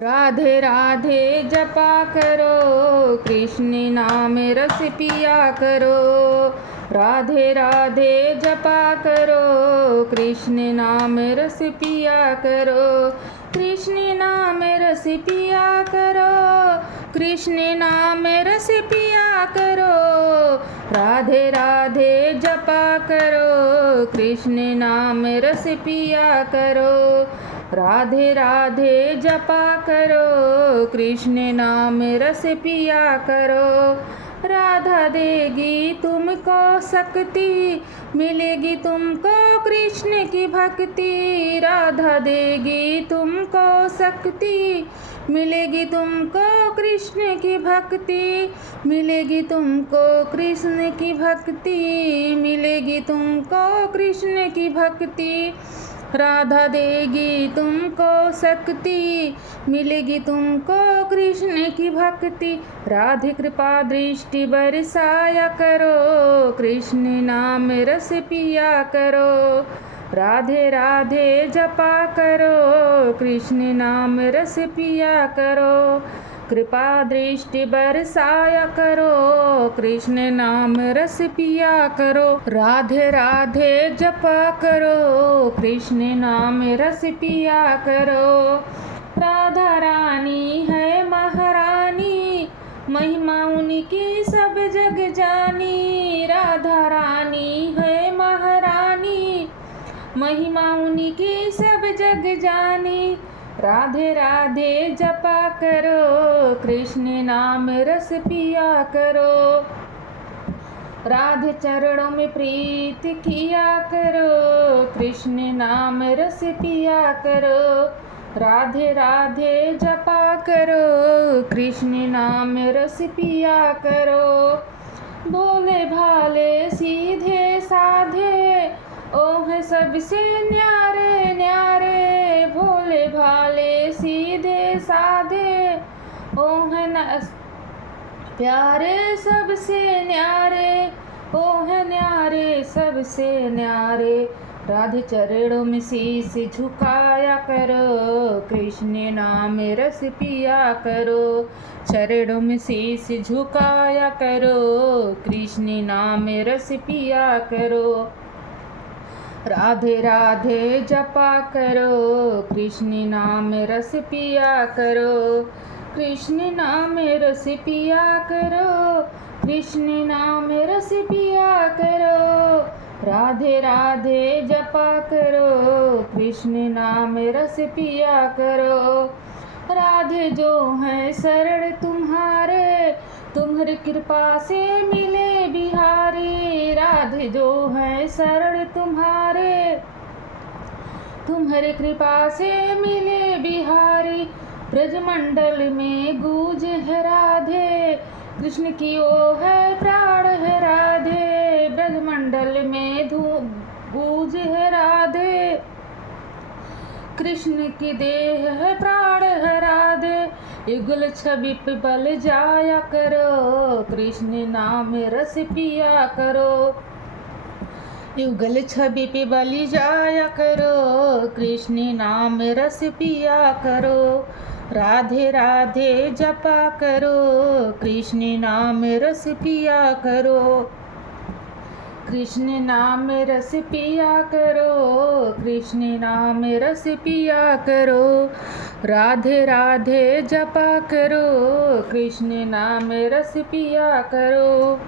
राधे राधे जपा करो, कृष्ण नाम रस पिया करो। राधे राधे जपा करो, कृष्ण नाम रस पिया करो। कृष्ण नाम रस पिया करो, कृष्ण नाम रस पिया करो। राधे राधे जपा करो, कृष्ण नाम रस पिया करो। राधे राधे जपा करो, कृष्ण नाम रस पिया करो। राधा देगी तुमको शक्ति, मिलेगी तुमको कृष्ण की भक्ति। राधा देगी तुमको शक्ति, मिलेगी तुमको कृष्ण की भक्ति। मिलेगी तुमको कृष्ण की भक्ति, मिलेगी तुमको कृष्ण की भक्ति। राधा देगी तुमको शक्ति, मिलेगी तुमको कृष्ण की भक्ति। राधे कृपा दृष्टि बरसाया करो, कृष्ण नाम रस पिया करो। राधे राधे जपा करो, कृष्ण नाम रस पिया करो। कृपा दृष्टि बरसाया करो, कृष्ण नाम रस पिया करो। राधे राधे जपा करो, कृष्ण नाम रस पिया करो। राधा रानी है महारानी, महिमा उनकी सब जग जानी। राधा रानी है महारानी, महिमा उनकी सब जग जानी। राधे राधे जपा करो, कृष्ण नाम रस पिया करो। राधे चरणों में प्रीत किया करो, कृष्ण नाम रस पिया करो। राधे राधे जपा करो, कृष्ण नाम रस पिया करो। भोले भाले सीधे साधे, ओह सबसे न्यारे न्यारे। भोले भाले सीधे साधे, ओह प्यारे सबसे न्यारे। ओह न्यारे सबसे न्यारे। राधे चरणों में शीश झुकाया करो, कृष्ण नाम रस पिया करो। चरणों में शीश झुकाया करो, कृष्ण नाम रस पिया करो। राधे राधे जपा करो, कृष्ण नाम रस पिया करो। कृष्ण नाम रस पिया करो, कृष्ण नाम रस पिया करो। राधे राधे जपा करो, कृष्ण नाम रस पिया करो। राधे जो है शरण तुम्हारे, तुम्हारी कृपा से मिले बिहारी। राधे जो है शरण तुम्हारे, तुम्हारी कृपा से मिले बिहारी। ब्रजमंडल में गूंज है राधे, कृष्ण की ओ है प्राण है राधे। ब्रजमंडल में गूंज है राधे, कृष्ण की देह है प्राण है राधे। युगल छवि पे बल जाया करो, कृष्ण नाम रस पिया करो। युगल छवि पे बलि जाया करो, कृष्ण नाम रस पिया करो। राधे राधे जपा करो, कृष्ण नाम रस पिया करो। कृष्ण नाम रस पिया करो, कृष्ण नाम रस पिया करो। राधे राधे जपा करो, कृष्ण नाम रस पिया करो।